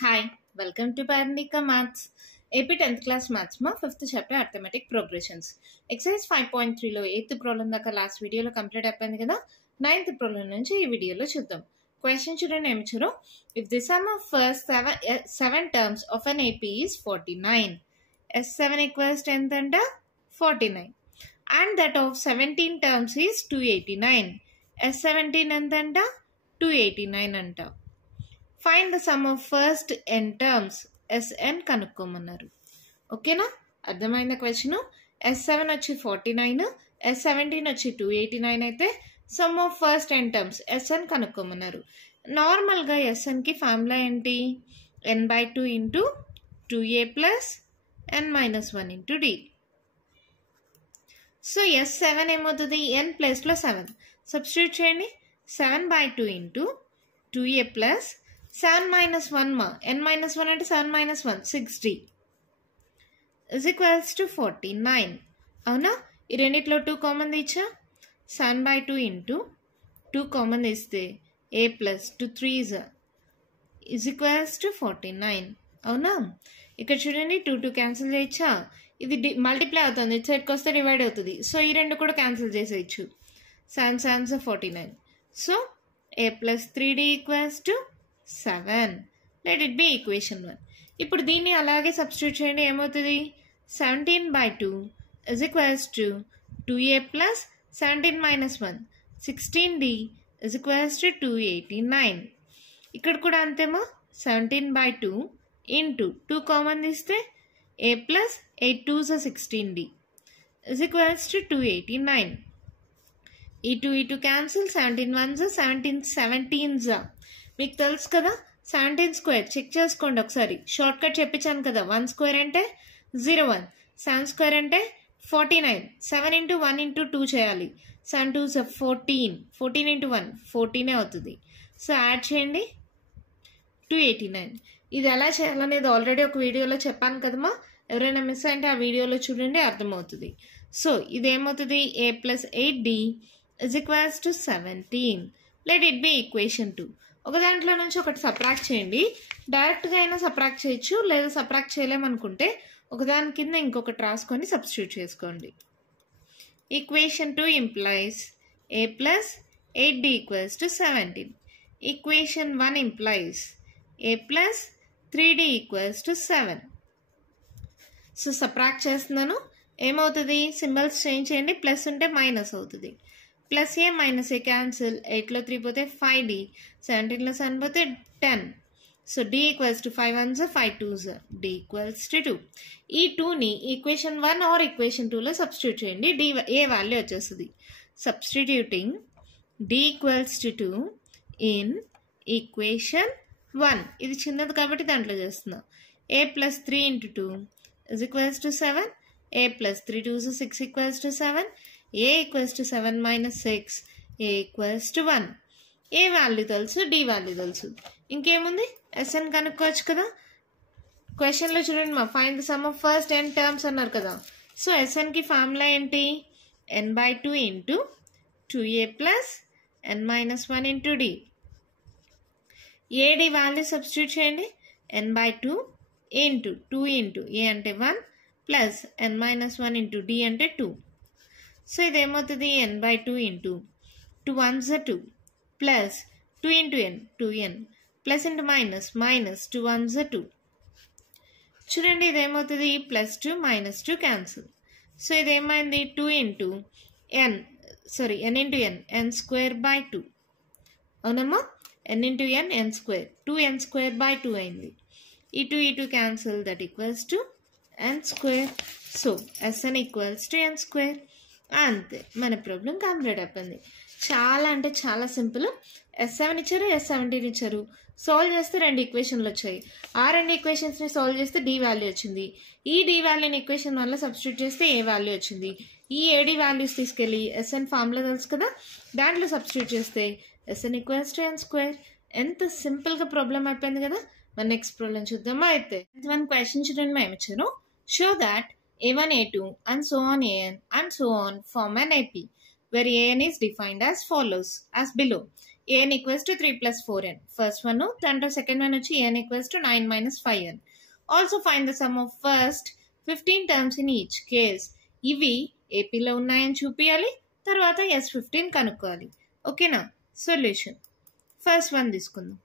Hi, welcome to Paranika Maths. AP 10th class Maths ma 5th chapter Arithmetic Progressions. Exercise 5.3 లో 8th problem దాకా last వీడియోలో complete అయిపోయింది కదా. 9th problem నుంచి ఈ వీడియోలో చూద్దాం. క్వశ్చన్ చూడండి ఏమి ఇచ్చారో. If the sum of first seven terms of an AP is 49, S7 equals to ఎంత అంట 49 and that of 17 terms is 289. S17 ఎంత అంట 289 అంట. Find the sum of first n terms Sn కనుక్కోమన్నారు. ఓకేనా, అర్థమైంద క్వశ్చన్. S7 వచ్చి 49, S17 వచ్చి 289 అయితే some of first n terms Sn కనుక్కోమన్నారు. నార్మల్గా Snకి ఫార్ములా ఏంటి? n/2 into 2a plus n-1 into d. So S7 ఏమవుతుంది? n ప్లేస్లో 7 సబ్స్టిట్యూట్ చేయండి. 7/2 ఇంటూ 2a ప్లస్ 7-1 మా n-1 అంటే 7-1 6d is equals to 49. అవునా, ఈ రెండిట్లో 2 కామన్ తీచ్చా. 7/2 ఇంటూ 2 కామన్ తీస్తే a plus 2 3s is equals to 49. అవునా, ఇక్కడ చూడండి 2 క్యాన్సిల్ చేయొచ్చా. ఇది మల్టిప్లై అవుతుంది, ఇటు సైడ్కి వస్తే డివైడ్ అవుతుంది. సో ఈ రెండు కూడా క్యాన్సిల్ చేసేయచ్చు. 7 7s 49. So a plus 3d equals to 7. Let it be equation 1. ఇప్పుడు దీన్ని అలాగే సబ్స్టిట్యూట్ చేయండి. ఏమవుతుంది? 17/2 is equals to 2a plus 17-1 16d is equals to 289. ఇక్కడ కూడా అంతేమో. 17/2 ఇంటూ 2 కామన్ తీస్తే a plus 8 2s 16d is equals to 289. ఈ 2 క్యాన్సిల్. 17 1s 17s. మీకు తెలుసు కదా 17 స్క్వేర్ చెక్ చేసుకోండి ఒకసారి. షార్ట్ కట్ చెప్పించాను కదా. 1 స్క్వేర్ అంటే 01, 7 స్క్వేర్ అంటే 49. 7 ఇంటూ 1 ఇంటూ 2 చేయాలి. 7 2s 14, 14 ఇంటూ 1 14 అవుతుంది. సో యాడ్ చేయండి 289. ఇది ఎలా చేయాలనేది ఆల్రెడీ ఒక వీడియోలో చెప్పాను కదమ్మా. ఎవరైనా మిస్ అంటే ఆ వీడియోలో చూడండి, అర్థమవుతుంది. సో ఇదేమవుతుంది? a ప్లస్ 8d is equals to 17. Let it be equation 2. ఒక దాంట్లో నుంచి ఒకటి సబ్ట్రాక్ట్ చేయండి. డైరెక్ట్గా అయినా సబ్ట్రాక్ట్ చేయొచ్చు, లేదా సబ్ట్రాక్ట్ చేయలేమనుకుంటే ఒకదాని కింద ఇంకొకటి రాసుకొని సబ్స్టిట్యూట్ చేసుకోండి. ఈక్వేషన్ 2 ఇంప్లైస్ a ప్లస్ 8d equals to 17. Equation 1 implies a plus 3d equals to 7. So subtract చేస్తున్నాను. ఏమవుతుంది? సింబల్స్ చేంజ్ చేయండి. ప్లస్ ఉంటే మైనస్ అవుతుంది. ప్లస్ ఏ మైనస్ ఏ క్యాన్సిల్. 8లో 3 పోతే 5d, 17లో 7 పోతే 10. So d equals to 5 1s 5 2s d equals to 2. ఈ 2ని ఈక్వేషన్ 1 ఆర్ ఈక్వేషన్ 2లో సబ్స్టిట్యూట్ చేయండి. d ఏ వాల్యూ వచ్చేస్తుంది. Substituting d equals to 2 in equation 1. ఇది చిన్నది కాబట్టి దాంట్లో చేస్తున్నా. a plus 3 into 2 is equals to 7. a plus 3 2s 6 equals to 7. a equals to 7 minus 6 a equals to 1. A value తెలుసు, D value తెలుసు. ఇంకేముంది? ఎస్ఎన్ కనుక్కోవచ్చు కదా. క్వశ్చన్లో చూడండి మా, find the sum of first n terms అన్నారు కదా. సో ఎస్ఎన్కి ఫార్ములా ఏంటి? n/2 into 2a plus n-1 into d. AD value substitute చేయండి. n/2 ఇంటూ 2 ఇంటూ a అంటే 1 ప్లస్ n-1 ఇంటూ d అంటే 2. సో ఇదేమవుతుంది? n/2 into 2 1s 2 plus 2 into n 2n plus into minus 2 1s 2. చూడండి ఇదేమవుతుంది? Plus 2 minus 2 cancel. So ఇదేమైంది? 2 into n into n square by 2. అవునమ్మా, n into n square 2n square by 2 అయింది. ఈ 2 cancel, that equals to n square. So Sn equals to n square. అంతే, మన problem complete అయిపోయింది. చాలా అంటే చాలా సింపుల్. S7 ఇచ్చారు, S17 ఇచ్చారు. సాల్వ్ చేస్తే 2 ఈక్వేషన్లు వచ్చాయి. ఆ 2 ఈక్వేషన్స్ని సాల్వ్ చేస్తే d వాల్యూ వచ్చింది. ఈ d వాల్యూని ఈక్వేషన్ వల్ల సబ్స్టిట్యూట్ చేస్తే ఏ వాల్యూ వచ్చింది. ఈ ఏడి వాల్యూస్ తీసుకెళ్ళి Sn ఫార్ములా తెలుసు కదా, దాంట్లో సబ్స్టిట్యూట్ చేస్తే Sn equals to n square. ఎంత సింపుల్గా ప్రాబ్లం అయిపోయింది కదా. మన నెక్స్ట్ ప్రాబ్లం చూద్దామా. అయితే 1 క్వశ్చన్ చూడండి మేము ఇచ్చారు. Show that a1 a2 and so on an and so on form an AP where an is defined as follows as below. an equals to 3 plus 4n. First one, దాంట్లో second one వచ్చి an equals to 9 minus 5n. Also find the sum of first 15 terms in each case. ఇవి ఏపీలో ఉన్నాయని చూపించాలి, తర్వాత S15 కనుక్కోవాలి. ఓకేనా? Solution first one తీసుకుందాం.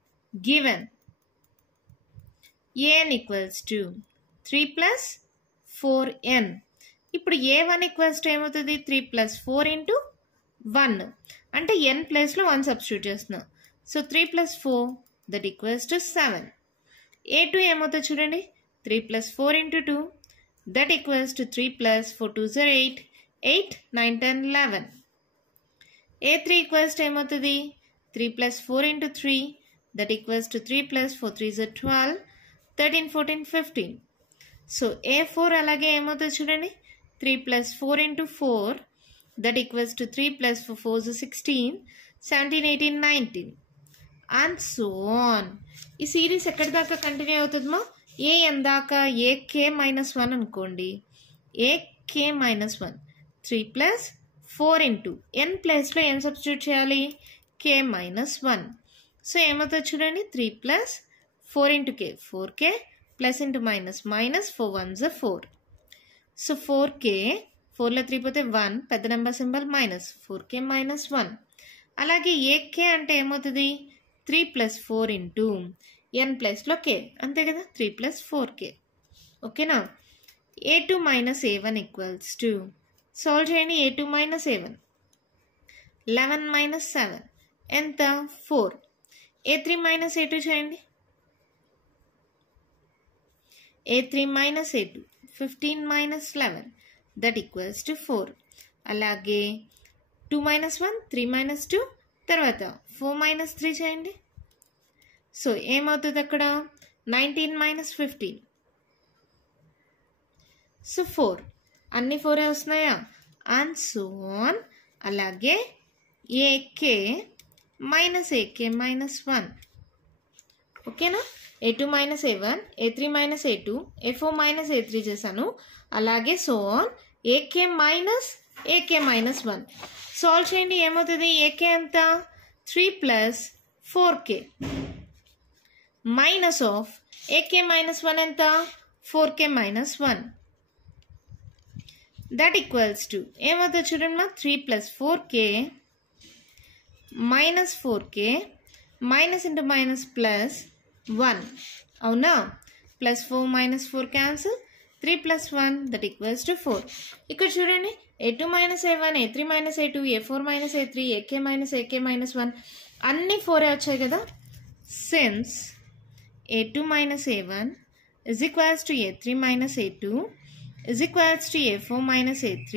Given an equals to 3 plus 4n. ఇప్పుడు a1 equals to ఏమవుతుంది? 3 plus 4 into 1 అంటే n ప్లేస్లో 1 సబ్స్టిట్యూట్ చేస్తున్నాం. So 3 plus 4 that equals to 7. a2 ఏమవుతుంది చూడండి, 3 plus 4 into 2 that equals to 3 plus 4 2s are 8, 8 9 10 11. a3 equals to ఏమవుతుంది, 3 plus 4 into 3 that equals to 3 plus 4 3s are 12, 13 14 15. So a4 అలాగే ఏమవుతుంది చూడండి, 3 plus 4 into 4 that equals to 3 plus 4 4 is 16, 17 18 19 and so on. ఈ series ఎక్కడి దాకా continue అవుతుందమ్మా? an దాకా ak minus 1 అనుకోండి. ak minus 1 3 plus 4 into n ప్లేస్లో ఏం సబ్స్టిట్యూట్ చేయాలి? k minus 1. సో ఏమవుతుంది చూడండి, 3 plus 4 into k 4k plus into minus minus 4 1s are 4. So 4k 4లో 3 పోతే 1, పెద్ద number symbol minus, 4k minus 1. అలాగే ak అంటే ఏమవుతుంది, 3 plus 4 into n ప్లస్లో k, అంతే కదా, 3 plus 4k. ఓకేనా? a2 minus a1 equals to, solve చేయండి, a2 minus a1 11 minus 7 ఎంత? 4. a3 minus a2 చేయండి, a3 minus a2 15 minus 11 that equals to 4. అలాగే 2 minus 1 3 minus 2 తర్వాత 4 minus 3 చేయండి. సో ఏమవుతుంది అక్కడ, 19 minus 15. సో 4 అన్ని 4 వస్తున్నాయా? And so on. అలాగే ak minus ak minus 1. ఓకేనా? a2 minus a1, a3 minus a2, a4 minus a3 చేశాను. అలాగే so on ak minus 1. Solve చేయండి, ఏమవుతుంది, ak ఎంత? 3 plus 4k minus of ak minus 1 ఎంత? 4k minus 1 that equals to ఏమవుతుంది చూడండి మా, 3 plus 4k minus 4k minus into minus plus 1. అవునా? Plus 4 minus 4 cancel, 3 plus 1 that equals to 4. ఇక్కడ చూడండి, a2 minus a1, a3 minus a2, a4 minus a3, ak minus 1 అన్ని 4 వచ్చాయి కదా. Since a2 minus a1 is equals to a3 minus a2 is equals to a4 minus a3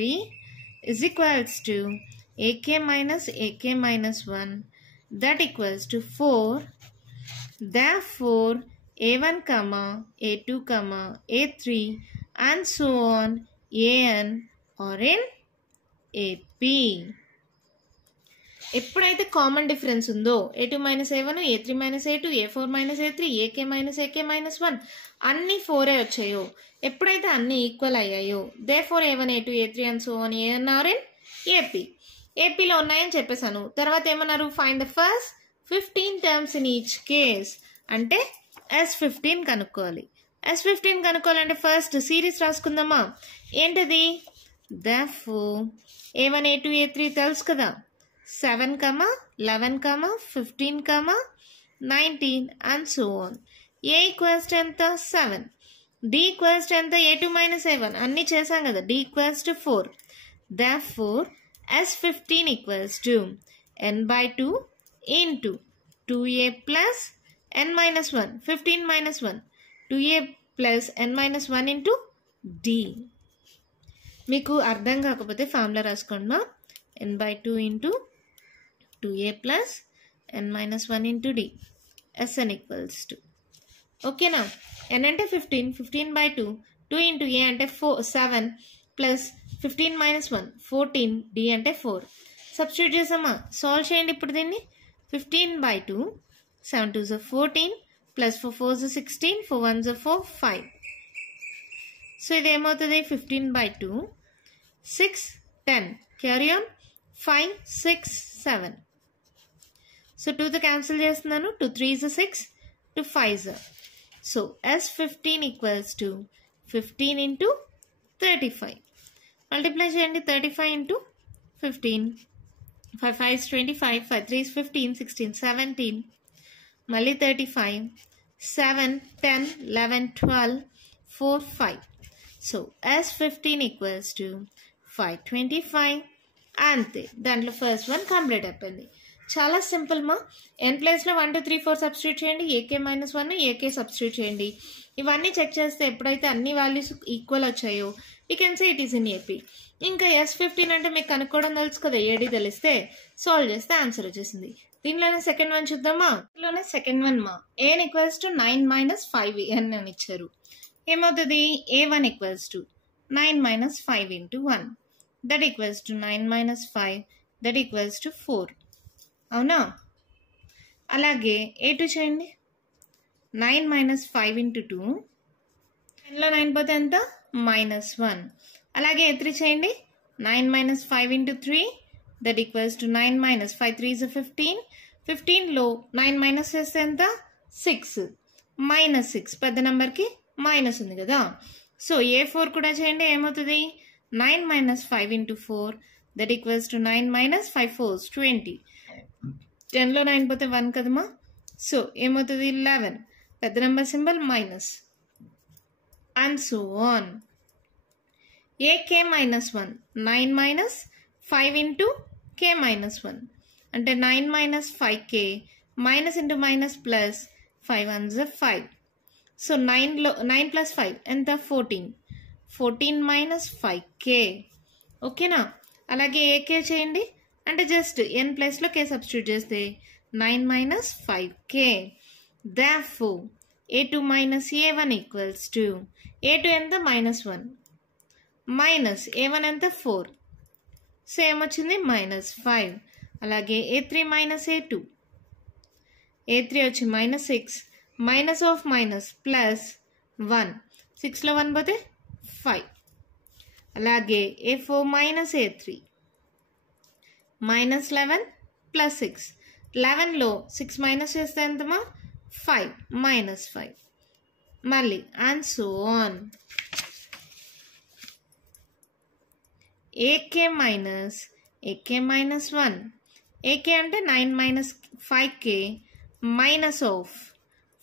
is equals to ak minus 1 that equals to 4. Therefore a1 comma a2 comma a3 and so on an are in AP. ఎప్పుడైతే common difference ఉందో a2 minus a1, a3 minus a2, a4 minus a3, ak minus 1 అన్ని 4 వచ్చాయో, ఎప్పుడైతే అన్ని equal అయ్యాయో, therefore a1 a2 a3 and so on an are in AP. ఏపీలో ఉన్నాయని చెప్పేశాను. తర్వాత ఏమన్నారు, find the first 15 terms in each case అంటే S15 కనుక్కోవాలి. S15 కనుక్కోవాలంటే first series రాసుకుందామా? ఏంటది? therefore a1 a2 a3 తెలుసు కదా, 7 11 15 19 and so on. a equals to ఎంత? 7. d ఈక్వల్స్ టు ఎంత? a2 minus a1 అన్నీ చేసాం కదా, d equals to 4. therefore S15 equals to n by 2 into 2a plus n minus 1, 15 minus 1, 2a plus n minus 1 into d. మీకు అర్థం కాకపోతే formula రాసుకోండి. n by 2 into 2a plus n minus 1 into d. Sn equals to. ఓకేనా? n అంటే 15, 15 by 2, 2 into a అంటే 7 plus 15 minus 1, 14, d అంటే 4. Substitute చేసామా? Solve చేయండి ఇప్పుడు దీన్ని. 15 by 2, 7 2s are 14, plus 4 4s are 16, 4 1s are 4, 5. So ఇది ఏమవుతుంది? 15 by 2, 6, 10. Carry on. 5 6 7. సో 2తో క్యాన్సిల్ చేస్తున్నాను. 2 3s 6, 2 5s. So S15 equals to 15 into 35. Multiply చేయండి. 35 ఇంటూ 15. 5 5s 25, 5 3s 15, 16, 17. మళ్ళీ 35, 7, 10, 11, 12, 4, 5. So S15 equals to 525. అంతే, దాంట్లో ఫస్ట్ వన్ కంప్లీట్ అయిపోయింది. చాలా సింపుల్ మా. ఎన్ ప్లేస్లో 1 2 3 4 సబ్స్టిట్యూట్ చేయండి. ఏకే -1 ఏకే సబ్స్టిట్యూట్ చేయండి. ఇవన్నీ చెక్ చేస్తే ఎప్పుడైతే అన్ని వాల్యూస్ ఈక్వల్ వచ్చాయో you can say it is in AP. ఇంకా S15 అంటే మీకు కనుక్కోవడం తెలుసు కదా, ఏడి తెలిస్తే సాల్వ్ చేస్తే ఆన్సర్ వచ్చేసింది. దీనిలోనే సెకండ్ వన్ చూద్దామా. దీనిలోనే సెకండ్ వన్ మా ఏన్ ఈక్వల్స్ టు 9 - 5n అని ఇచ్చారు. ఏమవుతుంది? A1 equals to 9 - 5 into 1. That equals to 9 - 5, that equals to 4. అవునా? అలాగే A2 చేయండి. 9 - 5 ఇంటూ 2. 10లో 9 పోతే ఎంత? -1. అలాగే A3 చేయండి. 9 - 5 into 3, that equals to 9 - 5 3s 15. 15లో 9 minus చేస్తే ఎంత? 6. -6 పెద్ద నెంబర్కి మైనస్ ఉంది కదా. సో A4 కూడా చేయండి. ఏమవుతుంది? 9 - 5 into 4, that equals to 9 - 5 4s 20. 10లో 9 పోతే 1 కదమ్మా. సో ఏమవుతుంది? 11. పెద్ద number symbol minus. And so on. AK -1, 9 - 5 into K -1 అంటే 9 - 5K, minus into minus plus, 5 1s 5. So 9 + 5 ఎంత? 14. 14 - 5K. ఓకేనా? అలాగే AK చేయండి. అంటే జస్ట్ n ప్లేస్లో K సబ్స్టిట్యూట్ చేస్తే 9 - 5K. Therefore A2 - A1 equals to A2 ఎంత? -1 మైనస్ A1 ఎంత? 4. సో ఏమొచ్చింది? -5. అలాగే A3 - A2. A3 వచ్చి -6, మైనస్ ఆఫ్ మైనస్ ప్లస్ 1. 6లో 1 పోతే 5. అలాగే A4 - A3. -11 + 6. 11లో 6 మైనస్ చేస్తే ఎంతమా? 5 -5. మళ్ళీ and so on. AK -1. AK అంటే 9 - 5K minus of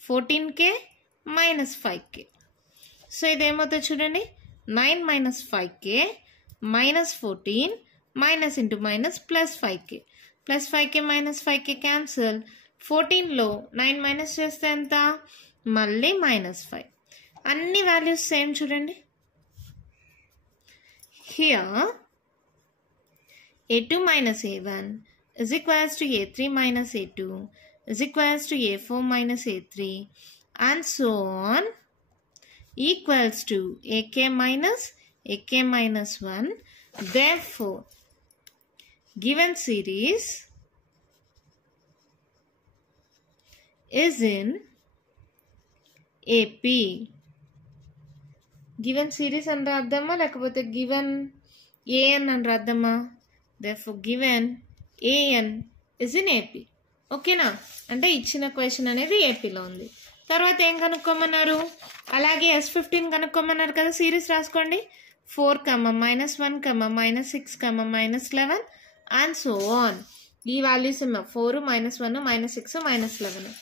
14K -5K. So ఇదేమవుతుంది చూడండి. 9 - 5K -14 minus into minus plus 5K. Plus 5K -5K cancel. 14లో 9 minus చేస్తే ఎంత? మళ్ళీ -5. అన్ని వాల్యూస్ సేమ్ చూడండి. Here A2 - A1 is equals to A3 - A2 is equals to A4 - A3 and so on equals to AK -1. Therefore, given series is in AP. Given series అని రాద్దామా లేకపోతే given AN అని రాద్దామా? Therefore, given AN is in AP. ఓకేనా? అంటే ఇచ్చిన question అనేది ఏపీలో ఉంది. తర్వాత ఏం కనుక్కోమన్నారు? అలాగే S15 కనుక్కోమన్నారు కదా. సిరీస్ రాసుకోండి. 4, -1, -6, -11 అండ్ సో ఆన్. ఈ వాల్యూస్ ఏమో 4, -1, -6, -11.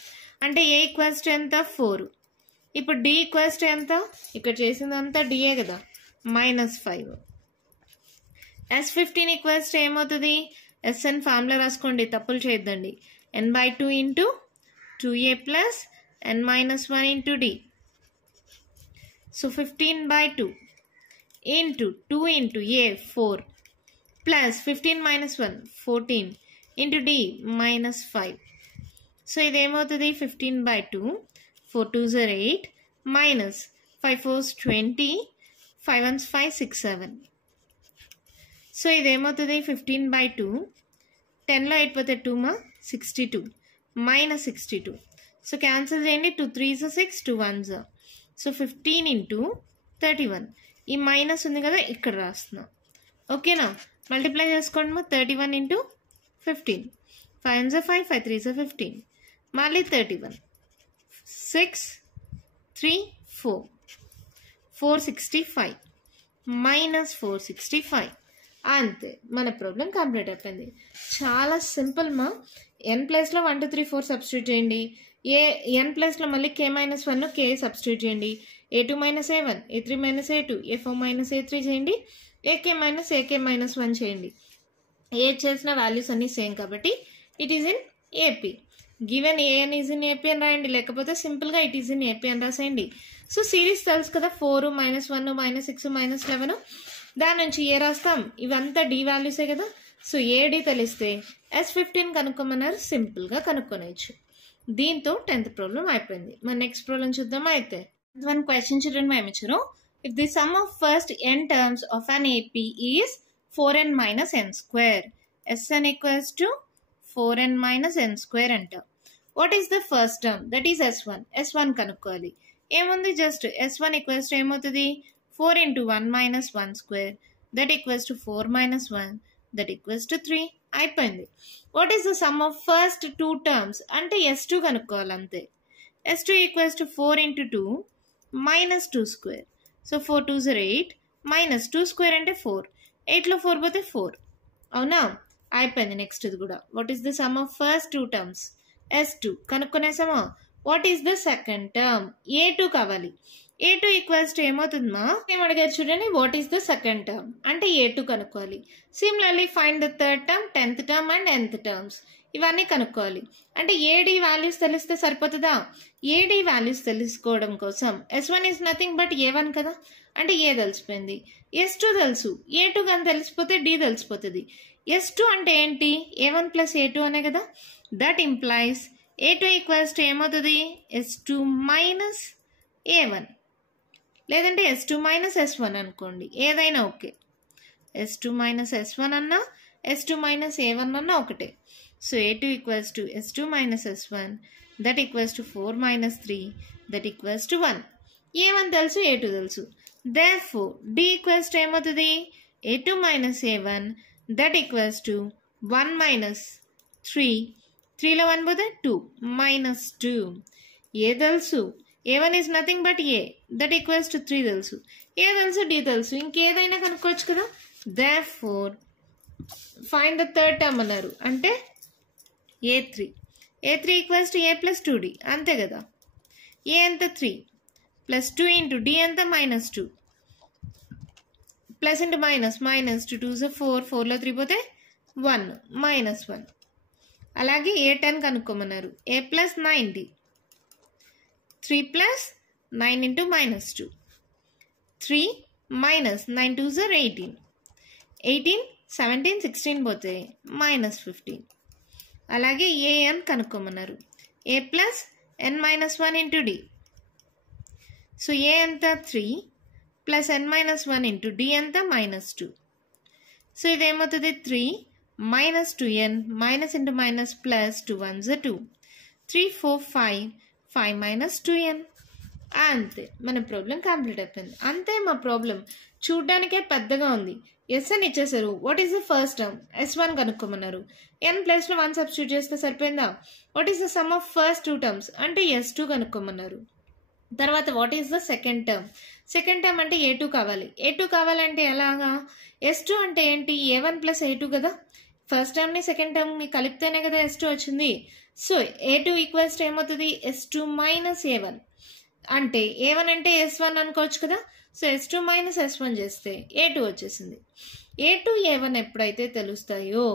అంటే A ఈక్వల్స్ టు ఎంత? 4. ఇప్పుడు D ఈక్వల్స్ టు ఎంత? ఇక్కడ చేసిందంతా డిఏ కదా, -5. S15 ఈక్వల్స్ టు ఏమవుతుంది? SN ఫార్ములా రాసుకోండి, తప్పులు చేయొద్దండి. n/2 into 2A plus n-1 into D. So 15/2 into 2 into A 4 plus 15 - 1 14 into D -5. So ఇదేమవుతుంది? 15/2, 4 2s are 8 minus 5 4s 20, 5 1s 5 6 7. So ఇదేమవుతుంది? 15/2, 10లో 8 పోతే 2 62 -62. సో క్యాన్సిల్ చేయండి. 2 3s 6, 2 1s. So 15 into 31. ఈ minus ఉంది కదా, ఇక్కడ రాస్తున్నా. ఓకేనా? మల్టిప్లై చేసుకోండి. 31 into 15. 5 ones are 5, 5 3s are 15. మళ్ళీ 31. 6, 3, 4. 465 మైనస్ 465. అంతే, మన ప్రాబ్లం కంప్లీట్ అయిపోయింది. చాలా సింపుల్ మా. ఎన్ ప్లేస్లో 1 2 3 4 సబ్స్టిట్యూట్ చేయండి. ఎన్ ప్లేస్లో మళ్ళీ k-1 k సబ్స్టిట్యూట్ చేయండి. a2 minus a1, a3 minus a2, a4 minus a3 చేయండి. ak-1 చేయండి. ఏ చేసిన వాల్యూస్ అన్నీ సేమ్ కాబట్టి it is in AP. Given AN is in AP అని రాయండి, లేకపోతే సింపుల్గా ఇట్ ఈజ్ ఇన్ ఏపీ అని రాసేయండి. సో సిరీస్ తెలుసు కదా, 4 -1 -6 -11. దాని నుంచి ఏ రాస్తాం, ఇవంతా డి వాల్యూసే కదా. సో ఏడి తెలిస్తే S15 కనుక్కోమన్నారు, సింపుల్గా కనుక్కోవచ్చు. దీంతో 10th ప్రాబ్లం అయిపోయింది. మన నెక్స్ట్ ప్రాబ్లం చూద్దాం. అయితే వన్ క్వశ్చన్ చూడండి, మేము ఇచ్చారు. If the some of first n terms of an AP is 4n - n square, Sn equals to 4n - n square అంట. What is the first term, that is S1 కనుక్కోవాలి. ఏముంది, just S1 equals to ఏమవుతుంది, 4 × 1 - 1 square, that equals to 4 - 1, that equals to 3. అయిపోయింది. What is the sum of first 2 terms అంటే S2 కనుక్కోవాలి అంతే. S2 equals to 4 × 2 - 2 square. So 4 2s are 8 - 2 square అంటే 4. 8లో 4 పోతే 4. అవునా, అయిపోయింది. నెక్స్ట్ ఇది కూడా. What is the sum of first 2 terms, S2 కనుక్కునేసామా. What is the second term, A2 కావాలి. A2 ఈక్వల్స్ టు ఏమవుతుందమ్మా, ఏమడిగారు చూడండి. What is the second term అంటే A2 కనుక్కోవాలి. Similarly find the third term, 10th term and nth terms. ఇవన్నీ కనుక్కోవాలి. అంటే ఏడి వాల్యూస్ తెలిస్తే సరిపోతుందా. ఏడి వాల్యూస్ తెలుసుకోవడం కోసం S1 is nothing but A1 కదా, అంటే ఏ తెలిసిపోయింది. S2 తెలుసు, A2 కానీ తెలిసిపోతే D తెలిసిపోతుంది. S2 అంటే ఏంటి, A1 + A2 అనే కదా. That implies A2 equals to ఏమవుతుంది, S2 - A1, లేదంటే S2 - S1 అనుకోండి, ఏదైనా ఓకే. S2 - S1 అన్నా S2 - A1 అన్నా ఒకటే. So A2 equals to S2 - S1, that equals to 4 - 3, that equals to 1. A1 తెలుసు, A2 తెలుసు. దేర్ఫోర్ D ఈక్వల్స్ టు ఏమవుతుంది, A2 - A1, that equals to 1 - 3. 3లో 1 పోతే 2 -2. ఏ తెలుసు, A1 is nothing but A, that equals to 3 తెలుసు. ఏ తెలుసు, D తెలుసు, ఇంకేదైనా కనుక్కోవచ్చు కదా. Therefore find the third term అన్నారు, అంటే A3. A3 equals to A + 2D, అంతే కదా. A ఎంత 3 + 2 × D ఎంత -2, plus into minus, -2 2s are 4, 4లో 3 పోతే 1 -1. అలాగే A10 కనుక్కోమన్నారు. A + 9D, 3 + 9 × -2, 3 - 9 2s are 18, 18 17 16 పోతే -15. అలాగే AN కనుక్కోమన్నారు. A + n - 1 × D. So A ఎంత 3 + n - 1 × D ఎంత -2. సో ఇదేమవుతుంది, 3 - 2n -× +2 1s are 2, 3 4 5 5 - 2n. అంతే, మన ప్రాబ్లం కంప్లీట్ అయిపోయింది. అంతే మా ప్రాబ్లం. చూడ్డానికే పెద్దగా ఉంది. ఎస్ అని ఇచ్చేసారు. What is the first term, S1 కనుక్కోమన్నారు. n ప్లేస్లో 1 సబ్స్టిట్యూట్ చేస్తే సరిపోయిందా. What is the sum of first 2 terms అంటే S2 కనుక్కోమన్నారు. తర్వాత what is the second term, second term అంటే A2 కావాలి. A2 కావాలంటే ఎలాగా, S2 అంటే ఏంటి, A1 + A2 కదా. ఫస్ట్ టర్మ్ని సెకండ్ టర్మ్ని కలిపితేనే కదా S2 వచ్చింది. సో A2 ఈక్వల్స్ టు ఏమవుతుంది, S2 - A1, అంటే A1 అంటే S1 అనుకోవచ్చు కదా. సో S2 - S1 చేస్తే A2 వచ్చేసింది. A2 A1 ఎప్పుడైతే తెలుస్తాయో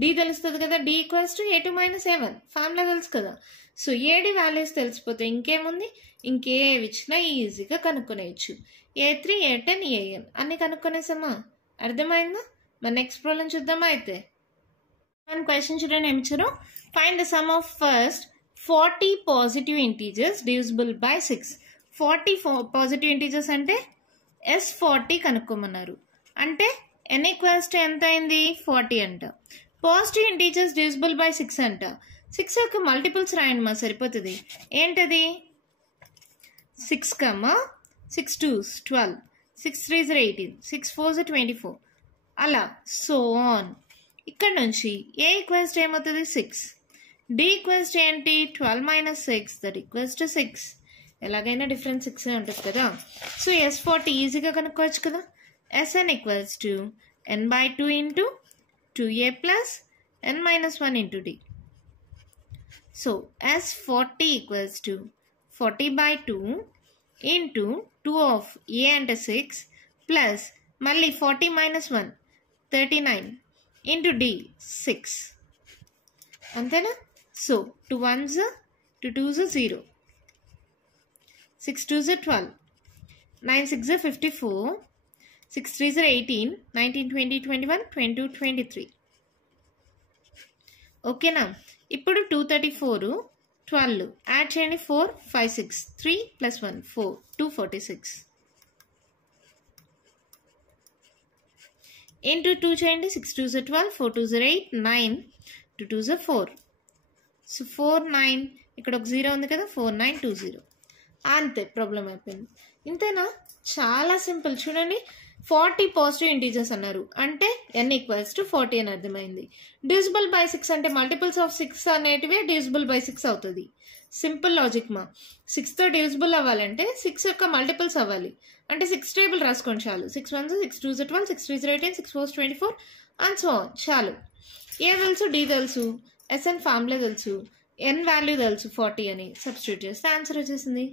D తెలుస్తుంది కదా. D equals to A2 - A1, formula తెలుసు కదా. సో ఏడి వాల్యూస్ తెలిసిపోతే ఇంకేముంది, ఇంకేవి ఇచ్చినా ఈజీగా కనుక్కునేయచ్చు. A3 A10 AN అన్ని కనుక్కునేసామా. అర్థమైందా. మరి నెక్స్ట్ ప్రాబ్లం చూద్దామా. అయితే మన క్వశ్చన్ చూడండి, ఏమి ఇచ్చారు. Find the sum of first 40 positive integers divisible by 6. 40 positive integers అంటే S40 కనుక్కోమన్నారు. అంటే n ఈక్వల్స్ టు ఎంత అయింది, 40 అంట. పాజిటివ్ ఇంటీజర్స్ డివిజిబుల్ బై 6 అంట. 6 యొక్క మల్టిపుల్స్ రాయండి మా, సరిపోతుంది. ఏంటది, 6 6 2s 12, 6 3s 18, 6 4s 24, అలా సో ఆన్. ఇక్కడ నుంచి a ఈక్వల్స్ టు ఏమవుతుంది 6, d ఈక్వల్స్ టు ఏంటి 12 మైనస్ 6 దట్ ఈక్వల్స్ టు 6. ఎలాగైనా డిఫరెన్స్ 6 ఉంటుంది కదా. సో S40 ఈజీగా కనుక్కోవచ్చు కదా. Sn equals to n/2 into 2a plus n minus 1 into d. So S40 equals to 40/2 into 2 of a అంటే 6 plus మళ్ళీ 40 మైనస్ 1 39 ఇంటూ d 6. అంతేనా. So 2 1s 2 2s 0, 6 2s 12, 9 6s 54, 6 3s 18, 19 20 21 22 23. ఓకేనా. ఇప్పుడు 234 12 యాడ్ చేయండి 4 5 6 3 plus 1 4 246 into 2 చేయండి 6 2s 12 4 2s 8 9 2 2s 4. So 4 9 ఇక్కడ ఒక 0 ఉంది కదా 4920. అంతే, ప్రాబ్లం అయిపోయింది. ఇంతేనా, చాలా సింపుల్. చూడండి 40 పాజిటివ్ ఇంటీజర్స్ అన్నారు అంటే n ఈక్వల్స్ టు 40 అని అర్థమైంది. డివిజిబుల్ బై 6 అంటే మల్టిపుల్స్ ఆఫ్ 6 అనేటివే డివిజిబుల్ బై 6 అవుతుంది. సింపుల్ లాజిక్ మా. 6తో డివిజిబుల్ అవ్వాలంటే 6 యొక్క మల్టిపుల్స్ అవ్వాలి. అంటే 6 టేబుల్ రాసుకోండి చాలు. 6 1s 6 2s 12, 6 3s 18, 6 4s 24 and so on. చాలు. ఏ తెలుసు, డి తెలుసు, Sn ఫార్ములా తెలుసు, n వాల్యూ తెలుసు 40 అని. సబ్స్టిట్యూట్ చేస్తే ఆన్సర్ వచ్చేసింది.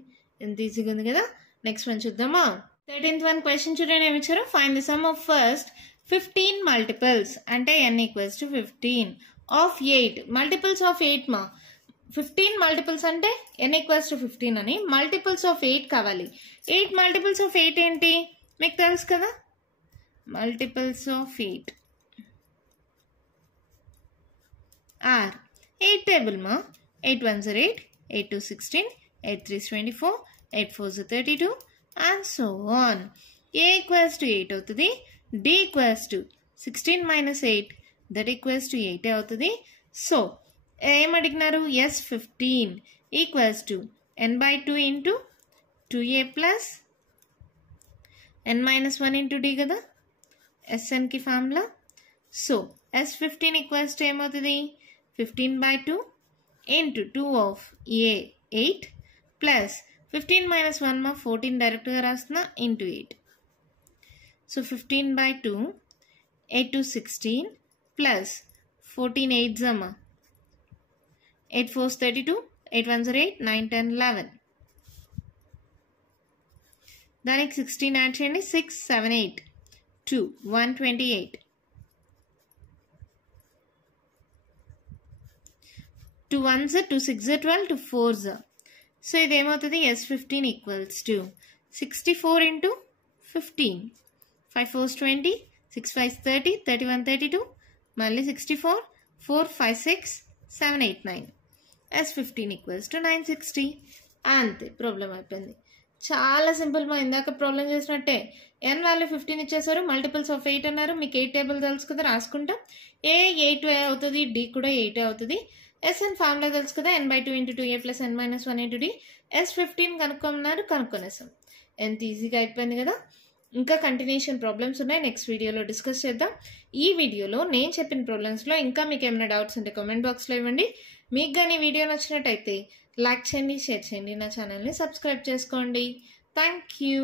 ఎంత ఈజీగా ఉంది కదా. నెక్స్ట్ వన్ చూద్దామా. 13th వన్ క్వశ్చన్ చూడండి ఏమి ఇచ్చారు. Find the some of first 15 multiples అంటే n equals to 15 of 8. Multiples of 8 మా. 15 మల్టిపుల్స్ అంటే n ఈక్వల్స్ టు 15 అని. మల్టిపుల్స్ ఆఫ్ 8 కావాలి. 8 మల్టిపుల్స్ ఆఫ్ 8 ఏంటి మీకు తెలుసు కదా. మల్టిపుల్స్ ఆఫ్ 8 ఆర్ 8 టేబుల్ మా. 8 1s 8, 8 2s 16, 8 3s 24, 8 4s 32 and so on. A equals to 8 అవుతుంది. D equals to 16 minus 8 that equals to 8 అవుతుంది. సో ఏం అడిగినారు, S15 equals to n/2 into 2a plus n minus 1 into d కదా Snకి formula. So S15 equals to ఏమవుతుంది 15/2 into 2 of a 8 plus 15 minus 1 మా 14 డైరెక్ట్గా రాస్తున్నా into 8. So 15/2 8 to 16 plus 14 8s అమ్మా 8 4s 32, 8 1s 8, 9 10 11. దానికి 16 యాడ్ చేయండి 6 7 8 2 128. 2 1s 2 6s 12 2 4s. సో ఇదేమవుతుంది S15 equals to 64 into 15, 5 4s 20, 6 5s 30, 31 32, మళ్ళీ 64, 4 5 6 7 8 9. S15 equals to 960. అంతే, ప్రాబ్లం అయిపోయింది. చాలా సింపుల్ మా. ఇందాక ప్రాబ్లం చేసినట్టే n వాల్యూ 15 ఇచ్చేసారు, మల్టిపుల్స్ ఆఫ్ 8 అన్నారు. మీకు 8 టేబుల్ తెలుసు కదా, రాసుకుంటాం. A 8 అవుతుంది, D కూడా 8 అవుతుంది. Sn ఫార్ములా తెలుసు కదా, n/2 into 2a plus n minus 1 into d. S15 కనుక్కోమన్నారు, కనుక్కొనేసాం. ఎంత ఈజీగా అయిపోయింది కదా. ఇంకా కంటిన్యూషన్ ప్రాబ్లమ్స్ ఉన్నాయి, నెక్స్ట్ వీడియోలో డిస్కస్ చేద్దాం. ఈ వీడియోలో నేను చెప్పిన ప్రాబ్లమ్స్లో ఇంకా మీకు ఏమైనా డౌట్స్ ఉంటే కామెంట్ బాక్స్లో ఇవ్వండి. మీకు కానీ వీడియో నచ్చినట్టయితే లైక్ చేయండి, షేర్ చేయండి, నా ఛానల్ని సబ్స్క్రైబ్ చేసుకోండి. Thank you.